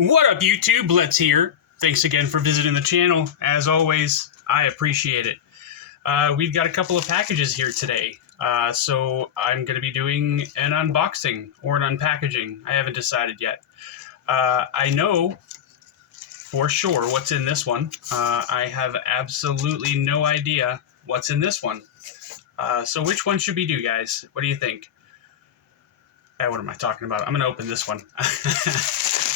What up, YouTube? Let's here. Thanks again for visiting the channel. As always, I appreciate it. We've got a couple of packages here today. So I'm going to be doing an unboxing or an unpackaging. I haven't decided yet. I know for sure what's in this one. I have absolutely no idea what's in this one. So which one should we do, guys? What do you think? What am I talking about? I'm going to open this one.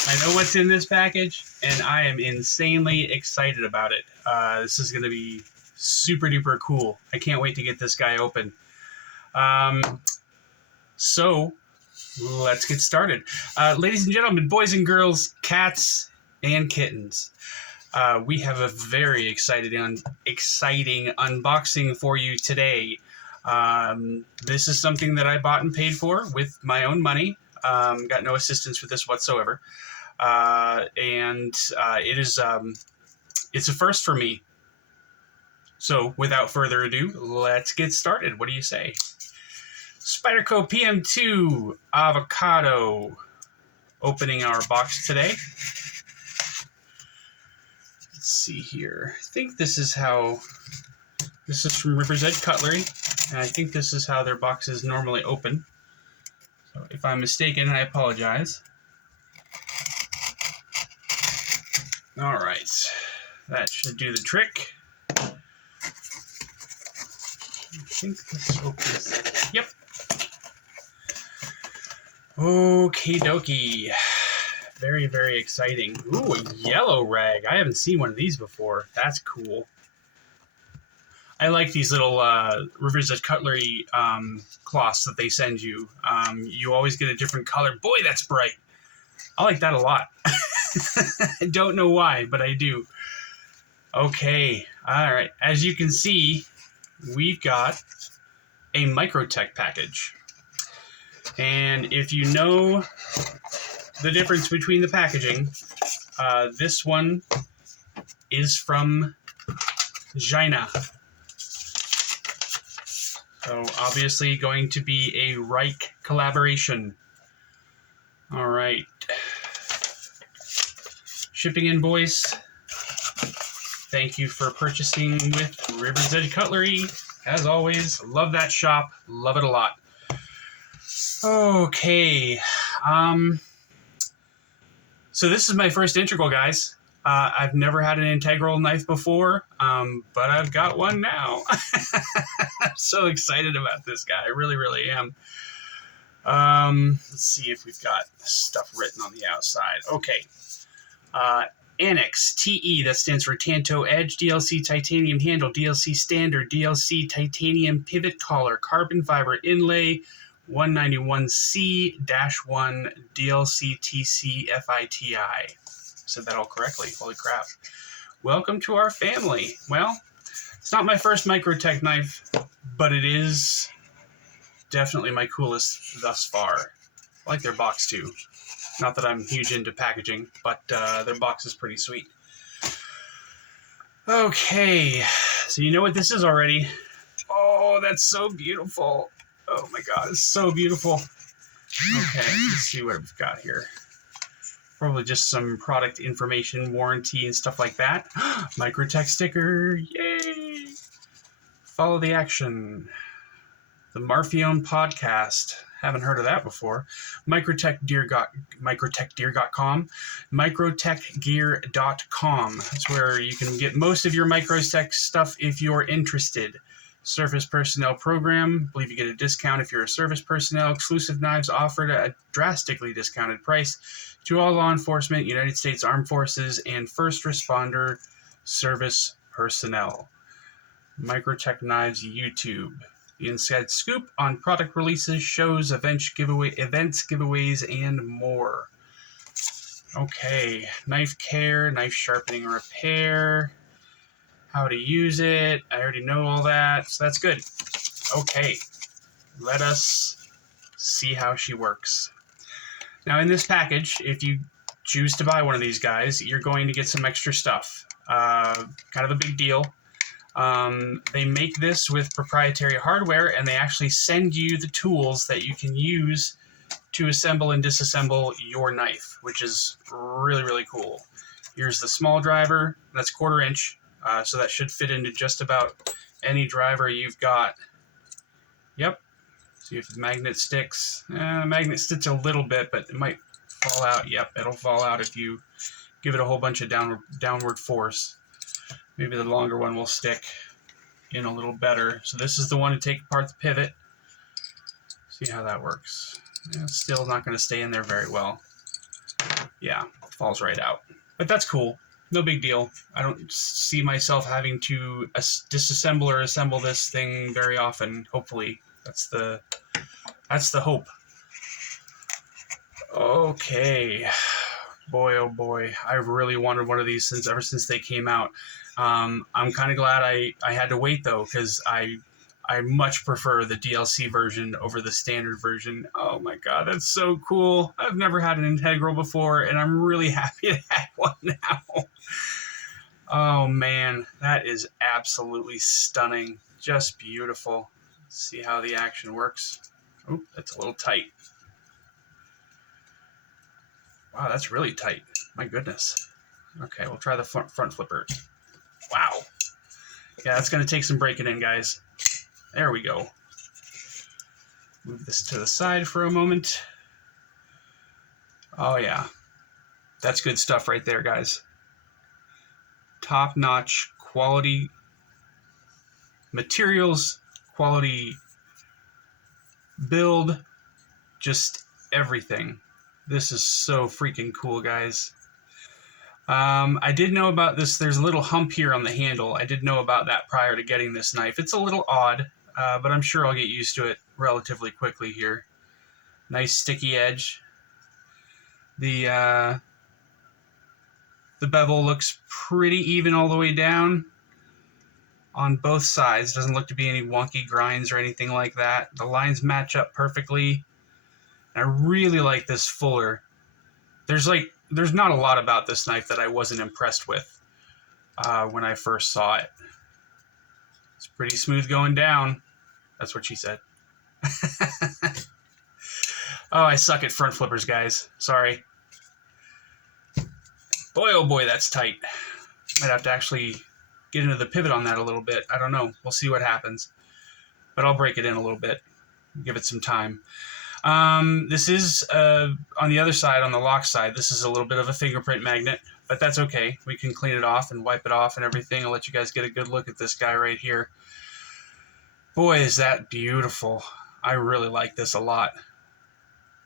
I know what's in this package, and I am insanely excited about it. This is going to be super duper cool. I can't wait to get this guy open. So let's get started. Ladies and gentlemen, boys and girls, cats and kittens, we have a very exciting unboxing for you today. This is something that I bought and paid for with my own money. Got no assistance with this whatsoever. It's a first for me. So without further ado, let's get started. What do you say? Spyderco PM2 Avocado. Opening our box today. Let's see here. I think this is how... This is from River's Edge Cutlery, and I think this is how their boxes normally open. So if I'm mistaken, I apologize. All right, that should do the trick. I think this opens. Yep. Okie dokie. Very, very exciting. Ooh, a yellow rag. I haven't seen one of these before. That's cool. I like these little River's Edge Cutlery cloths that they send you. You always get a different color. Boy, that's bright. I like that a lot. I don't know why, but I do. Okay. All right. As you can see, we've got a Microtech package. And if you know the difference between the packaging, this one is from China. So obviously going to be a Rike collaboration. All right. Shipping invoice. Thank you for purchasing with River's Edge Cutlery. As always, love that shop. Love it a lot. Okay. So this is my first integral, guys. I've never had an integral knife before, but I've got one now. I'm so excited about this guy. I really, really am. Let's see if we've got stuff written on the outside. Okay. Anax, TE, that stands for Tanto Edge, DLC Titanium Handle, DLC Standard, DLC Titanium Pivot Collar, Carbon Fiber Inlay, 191C-1, DLC TC FITI. Said that all correctly. Holy crap. Welcome to our family. Well, it's not my first Microtech knife, but it is definitely my coolest thus far. I like their box too. Not that I'm huge into packaging, but their box is pretty sweet. Okay, so you know what this is already. Oh, that's so beautiful. Oh my god, it's so beautiful. Okay, let's see what we've got here. Probably just some product information, warranty, and stuff like that. Microtech sticker, yay! Follow the action. The Marfione podcast. Haven't heard of that before. Microtechgear.com. Microtechgear.com. That's where you can get most of your Microtech stuff if you're interested. Service personnel program. I believe you get a discount if you're a service personnel. Exclusive knives offered at a drastically discounted price to all law enforcement, United States Armed Forces, and first responder service personnel. Microtech Knives YouTube. The inside scoop on product releases, shows, events, giveaways, and more. Okay, knife care, knife sharpening and repair, how to use it. I already know all that, so that's good. Okay, let us see how she works. Now in this package, if you choose to buy one of these guys, you're going to get some extra stuff. Kind of a big deal. They make this with proprietary hardware, and they actually send you the tools that you can use to assemble and disassemble your knife, which is really, really cool. Here's the small driver. That's 1/4 inch, so that should fit into just about any driver you've got. Yep. See if the magnet sticks. Magnet sticks a little bit, but it might fall out. Yep, it'll fall out if you give it a whole bunch of downward force. Maybe the longer one will stick in a little better. So this is the one to take apart the pivot. See how that works. Yeah, it's still not going to stay in there very well. Yeah, falls right out. But that's cool. No big deal. I don't see myself having to disassemble or assemble this thing very often. Hopefully, that's the hope. Okay, boy, oh boy, I've really wanted one of these ever since they came out. I'm kind of glad I had to wait though, because I much prefer the DLC version over the standard version. Oh my god, that's so cool. I've never had an Integral before, and I'm really happy to have one now. Oh man, that is absolutely stunning. Just beautiful. Let's see how the action works. Oh, that's a little tight. Wow, that's really tight. My goodness. Okay, we'll try the front flipper. Wow. Yeah, that's going to take some breaking in, guys. There we go. Move this to the side for a moment. Oh, yeah. That's good stuff right there, guys. Top-notch quality materials, quality build, just everything. This is so freaking cool, guys. I did know about this. There's a little hump here on the handle. I did know about that prior to getting this knife. It's a little odd, but I'm sure I'll get used to it relatively quickly here. Nice sticky edge. The bevel looks pretty even all the way down on both sides. Doesn't look to be any wonky grinds or anything like that. The lines match up perfectly. I really like this fuller. There's not a lot about this knife that I wasn't impressed with when I first saw it. It's pretty smooth going down. That's what she said. Oh, I suck at front flippers, guys. Sorry. Boy, oh boy, that's tight. Might have to actually get into the pivot on that a little bit. I don't know. We'll see what happens. But I'll break it in a little bit. Give it some time. This is, on the other side, on the lock side, this is a little bit of a fingerprint magnet, but that's okay. We can clean it off and wipe it off and everything. I'll let you guys get a good look at this guy right here. Boy, is that beautiful. I really like this a lot.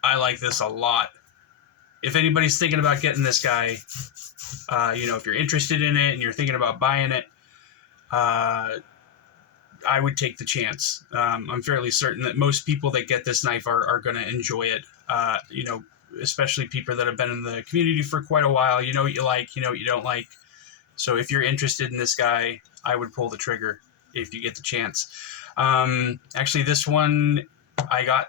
I like this a lot. If anybody's thinking about getting this guy, if you're interested in it and you're thinking about buying it, I would take the chance. I'm fairly certain that most people that get this knife are going to enjoy it. Especially people that have been in the community for quite a while. You know what you like, you know what you don't like. So if you're interested in this guy, I would pull the trigger if you get the chance. Actually, this one I got,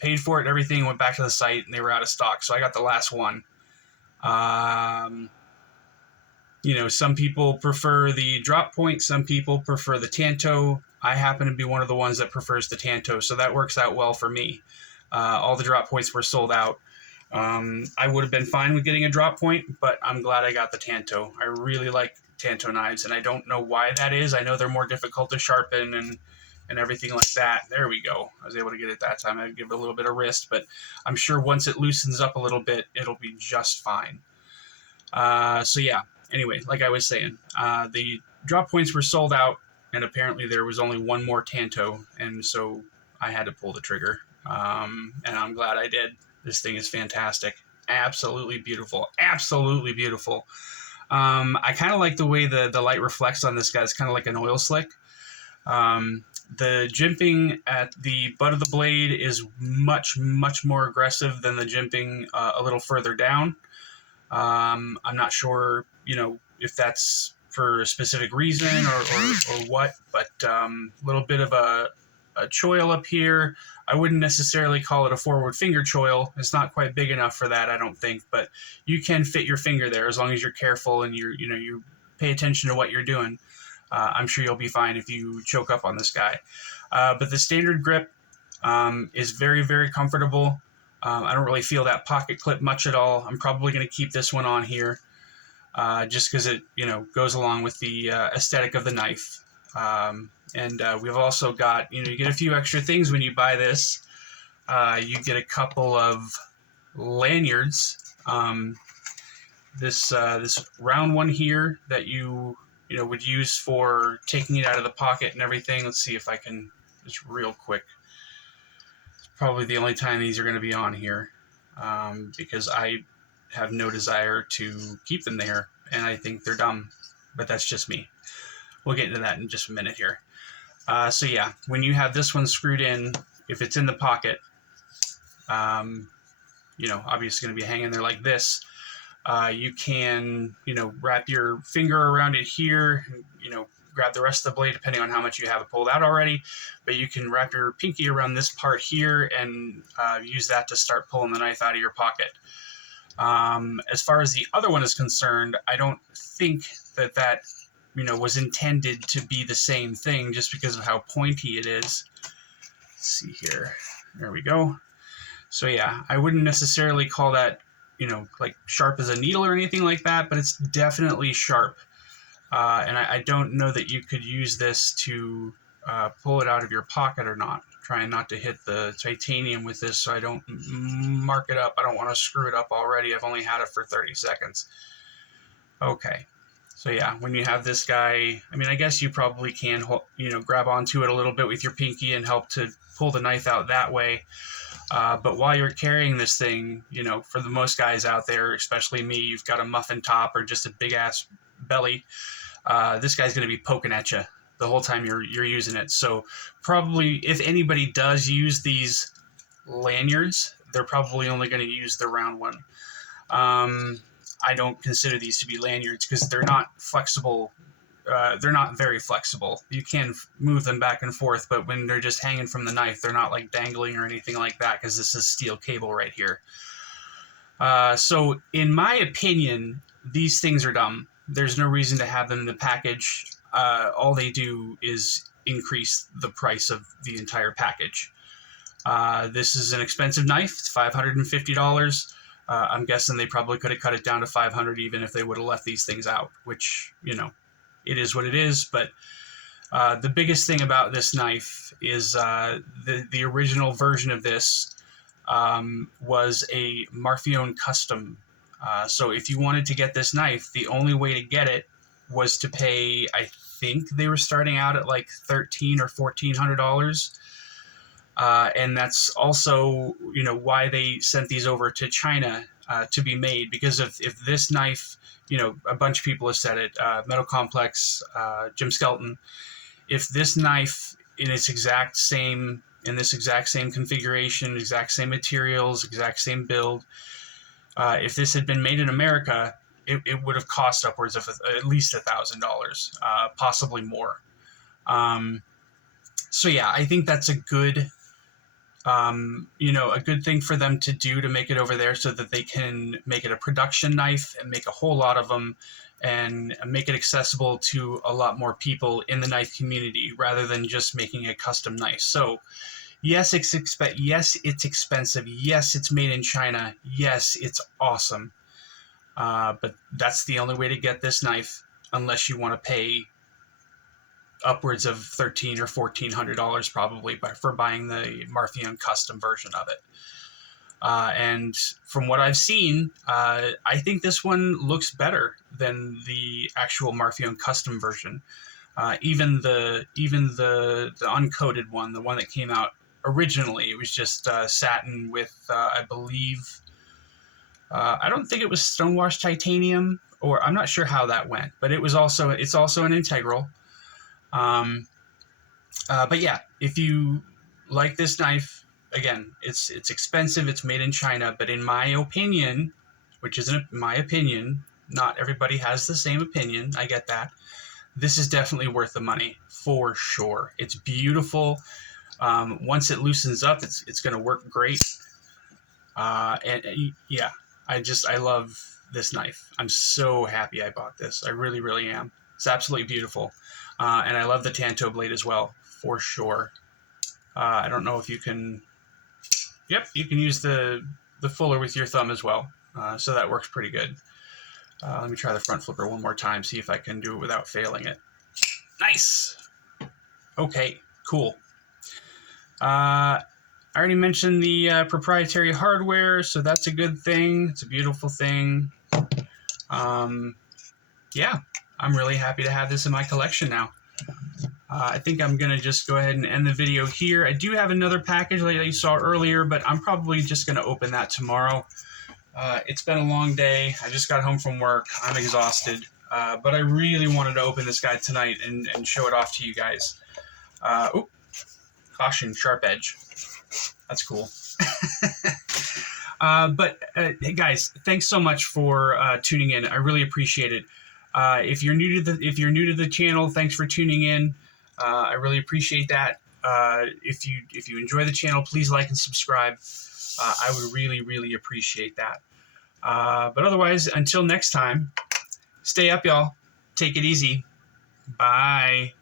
paid for it, everything, went back to the site, and they were out of stock. So I got the last one. Some people prefer the drop point. Some people prefer the Tanto. I happen to be one of the ones that prefers the Tanto, so that works out well for me. All the drop points were sold out. I would have been fine with getting a drop point, but I'm glad I got the Tanto. I really like Tanto knives, and I don't know why that is. I know they're more difficult to sharpen and everything like that. There we go. I was able to get it that time. I'd give it a little bit of wrist, but I'm sure once it loosens up a little bit, it'll be just fine. So yeah. Anyway, like I was saying, the drop points were sold out, and apparently there was only one more Tanto, and so I had to pull the trigger, and I'm glad I did. This thing is fantastic. Absolutely beautiful. Absolutely beautiful. I kind of like the way the light reflects on this guy. It's kind of like an oil slick. The jimping at the butt of the blade is much, much more aggressive than the jimping a little further down. I'm not sure, if that's for a specific reason or what, but a little bit of a choil up here. I wouldn't necessarily call it a forward finger choil. It's not quite big enough for that, I don't think, but you can fit your finger there as long as you're careful and you pay attention to what you're doing. I'm sure you'll be fine if you choke up on this guy. But the standard grip, is very, very comfortable. I don't really feel that pocket clip much at all. I'm probably going to keep this one on here just because it, goes along with the aesthetic of the knife. And we've also got, you get a few extra things when you buy this. You get a couple of lanyards. This round one here that you would use for taking it out of the pocket and everything. Let's see if I can just real quick. It's probably the only time these are going to be on here because I have no desire to keep them there, and I think they're dumb, but that's just me. We'll get into that in just a minute here. So yeah, when you have this one screwed in, if it's in the pocket, obviously going to be hanging there like this. You can, wrap your finger around it here, grab the rest of the blade depending on how much you have it pulled out already, but you can wrap your pinky around this part here and use that to start pulling the knife out of your pocket. As far as the other one is concerned, I don't think that was intended to be the same thing just because of how pointy it is. Let's see here. There we go. So yeah, I wouldn't necessarily call that, like sharp as a needle or anything like that, but it's definitely sharp. And I don't know that you could use this to pull it out of your pocket or not. Trying not to hit the titanium with this so I don't mark it up. I don't want to screw it up already. I've only had it for 30 seconds. Okay. So yeah, when you have this guy, I guess you probably can, grab onto it a little bit with your pinky and help to pull the knife out that way. But while you're carrying this thing, for the most guys out there, especially me, you've got a muffin top or just a big ass belly. This guy's going to be poking at you the whole time you're using it. So probably if anybody does use these lanyards, they're probably only going to use the round one. I don't consider these to be lanyards because they're not flexible. They're not very flexible. You can move them back and forth, but when they're just hanging from the knife, they're not like dangling or anything like that because this is steel cable right here. So in my opinion, these things are dumb. There's no reason to have them in the package. All they do is increase the price of the entire package. This is an expensive knife. It's $550. I'm guessing they probably could have cut it down to $500 even if they would have left these things out, which, it is what it is. But the biggest thing about this knife is the original version of this was a Marfione custom. So if you wanted to get this knife, the only way to get it was to pay, I think they were starting out at like $1,300 or $1,400. And that's also, why they sent these over to China to be made. Because if this knife, a bunch of people have said it, Metal Complex, Jim Skelton, if this knife in this exact same configuration, exact same materials, exact same build, if this had been made in America, it would have cost upwards of at least $1,000, possibly more. So yeah, I think that's a good thing for them to do to make it over there so that they can make it a production knife and make a whole lot of them and make it accessible to a lot more people in the knife community rather than just making a custom knife. So yes, it's expensive. Yes, it's made in China. Yes, it's awesome. But that's the only way to get this knife unless you want to pay upwards of $1,300 or $1,400 probably for buying the Marfione custom version of it. And from what I've seen, I think this one looks better than the actual Marfione custom version. Even the uncoated one, the one that came out originally, it was just satin with, I believe, I don't think it was stonewashed titanium, or I'm not sure how that went, but it's also an integral. But yeah, if you like this knife, again, it's expensive. It's made in China, but in my opinion, which isn't my opinion, not everybody has the same opinion. I get that. This is definitely worth the money for sure. It's beautiful. Once it loosens up, it's going to work great. And yeah, I love this knife. I'm so happy I bought this. I really, really am. It's absolutely beautiful. And I love the Tanto blade as well, for sure. I don't know if you can... Yep, you can use the fuller with your thumb as well. So that works pretty good. Let me try the front flipper one more time, see if I can do it without failing it. Nice! Okay, cool. I already mentioned the proprietary hardware, so that's a good thing. It's a beautiful thing. Yeah, I'm really happy to have this in my collection now. I think I'm going to just go ahead and end the video here. I do have another package like you saw earlier, but I'm probably just going to open that tomorrow. It's been a long day. I just got home from work. I'm exhausted. But I really wanted to open this guy tonight and show it off to you guys. Oh, caution, sharp edge. That's cool. Hey guys, thanks so much for tuning in. I really appreciate it. If you're new to the channel, thanks for tuning in. I really appreciate that. If you enjoy the channel, please like and subscribe. I would really appreciate that. But otherwise, until next time, stay up, y'all. Take it easy. Bye.